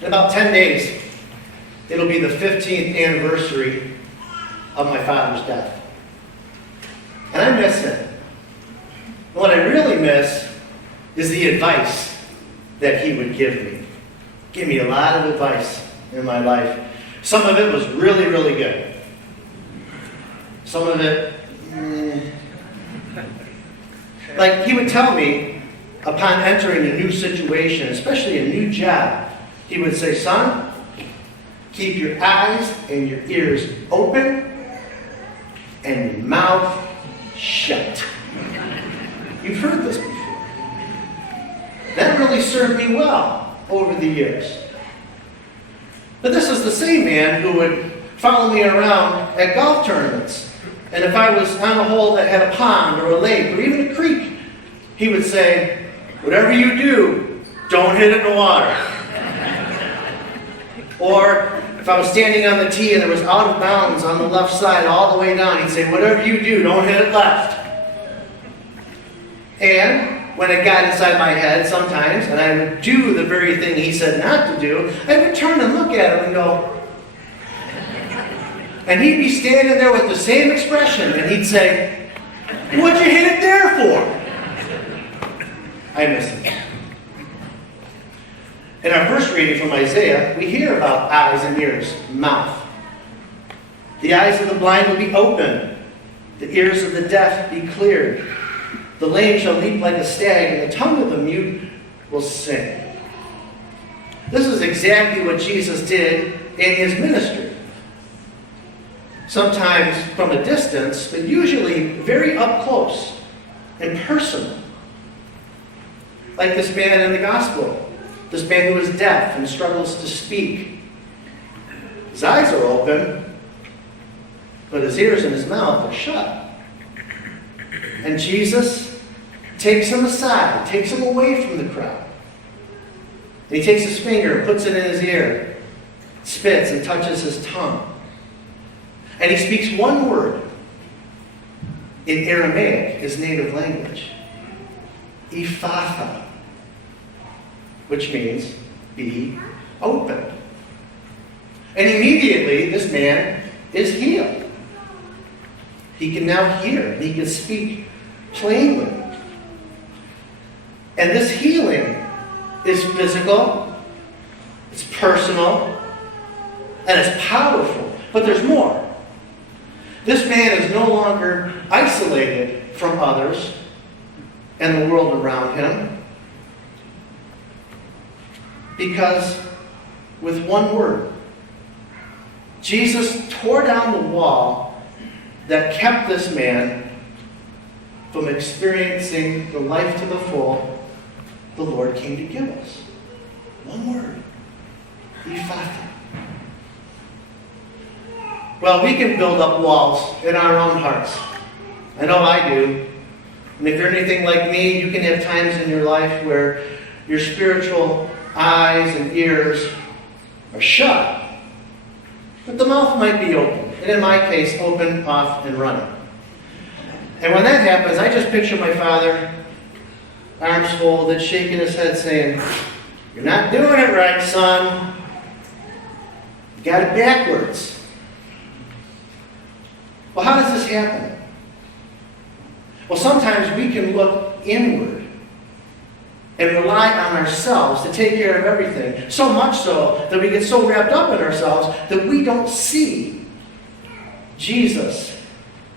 In about 10 days, it'll be the 15th anniversary of my father's death. And I miss him. And what I really miss is the advice that he would give me. Give me a lot of advice in my life. Some of it was really, really good. Some of it, like he would tell me upon entering a new situation, especially a new job, he would say, son, keep your eyes and your ears open and your mouth shut. You've heard this before. That really served me well over the years. But this is the same man who would follow me around at golf tournaments. And if I was on a hole that had a pond or a lake or even a creek, he would say, whatever you do, don't hit it in the water. Or if I was standing on the tee and it was out of bounds on the left side all the way down, he'd say, whatever you do, don't hit it left. And when it got inside my head sometimes, and I would do the very thing he said not to do, I would turn and look at him and go, and he'd be standing there with the same expression, and he'd say, what'd you hit it there for? I miss him. In our first reading from Isaiah, we hear about eyes and ears, mouth. The eyes of the blind will be opened, the ears of the deaf be cleared. The lame shall leap like a stag, and the tongue of the mute will sing. This is exactly what Jesus did in his ministry. Sometimes from a distance, but usually very up close and personal. Like this man in the gospel. This man who is deaf and struggles to speak. His eyes are open, but his ears and his mouth are shut. And Jesus takes him aside, takes him away from the crowd. And he takes his finger and puts it in his ear, spits and touches his tongue. And he speaks one word in Aramaic, his native language. Ephatha, which means be open. And immediately this man is healed. He can now hear and he can speak plainly. And this healing is physical, it's personal, and it's powerful. But there's more. This man is no longer isolated from others and the world around him, because with one word, Jesus tore down the wall that kept this man from experiencing the life to the full the Lord came to give us. One word. Ephphatha. Well, we can build up walls in our own hearts. I know I do. And if you're anything like me, you can have times in your life where your spiritual eyes and ears are shut. But the mouth might be open. And in my case, open, off, and running. And when that happens, I just picture my father, arms folded, shaking his head, saying, "You're not doing it right, son. You got it backwards." Well, how does this happen? Well, sometimes we can look inward and rely on ourselves to take care of everything. So much so that we get so wrapped up in ourselves that we don't see Jesus,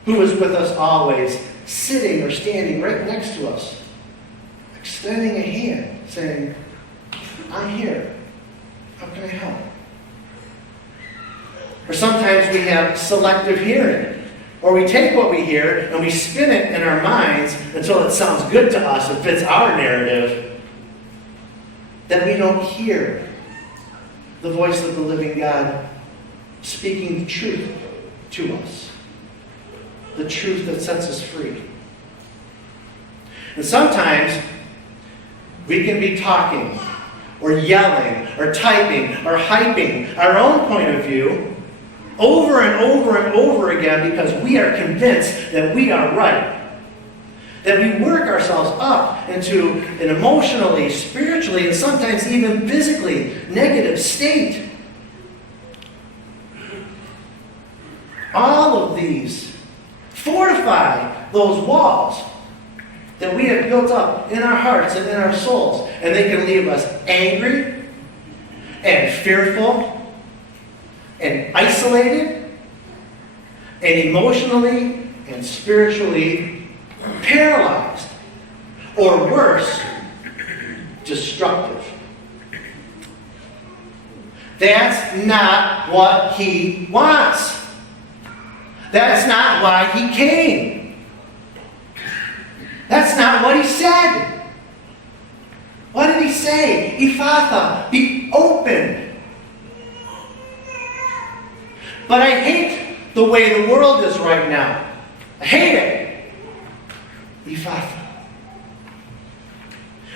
who is with us always, sitting or standing right next to us, extending a hand, saying, "I'm here. How can I help?" Or sometimes we have selective hearing. Or we take what we hear and we spin it in our minds until it sounds good to us and fits our narrative. That we don't hear the voice of the living God speaking the truth to us. The truth that sets us free. And sometimes we can be talking or yelling or typing or hyping our own point of view over and over and over again because we are convinced that we are right. That we work ourselves up into an emotionally, spiritually spiritually and sometimes even physically negative state. All of these fortify those walls that we have built up in our hearts and in our souls. And they can leave us angry and fearful and isolated and emotionally and spiritually paralyzed, or worse, destructive. That's not what he wants. That's not why he came. That's not what he said. What did he say? Ephatha, be open. But I hate the way the world is right now. I hate it. Ephatha.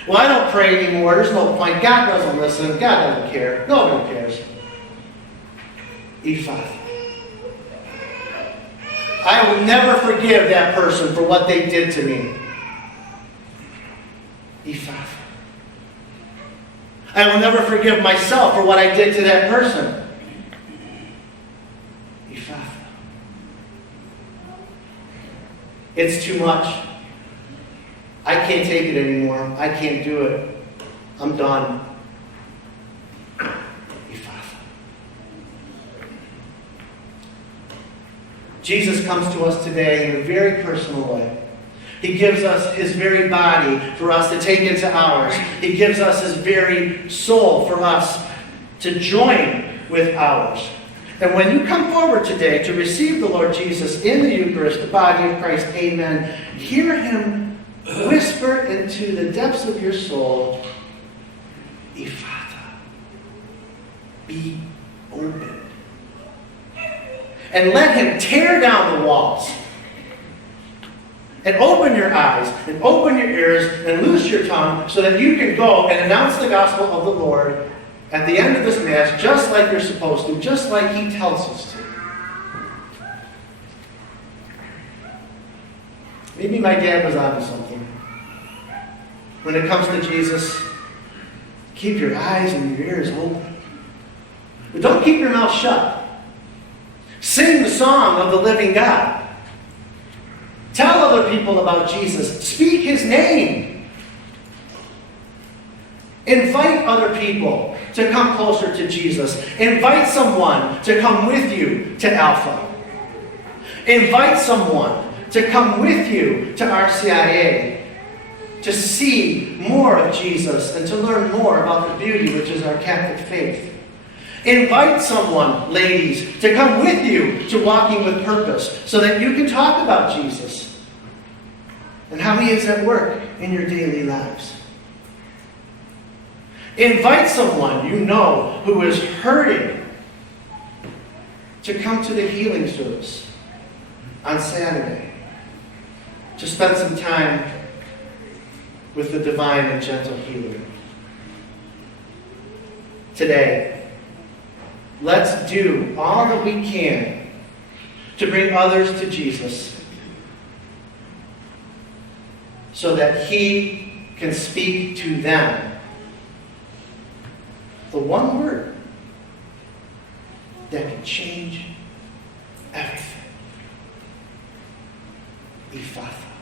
Well, I don't pray anymore. There's no point. God doesn't listen. God doesn't care. Nobody cares. Ephatha. I will never forgive that person for what they did to me. Ephatha. I will never forgive myself for what I did to that person. Ephatha. It's too much. I can't take it anymore. I can't do it. I'm done. Ephatha. Jesus comes to us today in a very personal way. He gives us his very body for us to take into ours. He gives us his very soul for us to join with ours. And when you come forward today to receive the Lord Jesus in the Eucharist, the body of Christ, amen, hear him whisper into the depths of your soul, Ephatha, be open. And let him tear down the walls. And open your eyes, and open your ears, and loose your tongue, so that you can go and announce the gospel of the Lord at the end of this Mass, just like you're supposed to, just like he tells us to. Maybe my dad was onto something. When it comes to Jesus, keep your eyes and your ears open. But don't keep your mouth shut. Sing the song of the living God. Tell other people about Jesus. Speak his name. Invite other people to come closer to Jesus. Invite someone to come with you to Alpha. Invite someone to come with you to RCIA to see more of Jesus and to learn more about the beauty which is our Catholic faith. Invite someone, ladies, to come with you to Walking with Purpose so that you can talk about Jesus and how he is at work in your daily lives. Invite someone you know who is hurting to come to the healing service on Saturday to spend some time with the divine and gentle healer. Today, let's do all that we can to bring others to Jesus so that he can speak to them the one word that can change everything. Ephatha.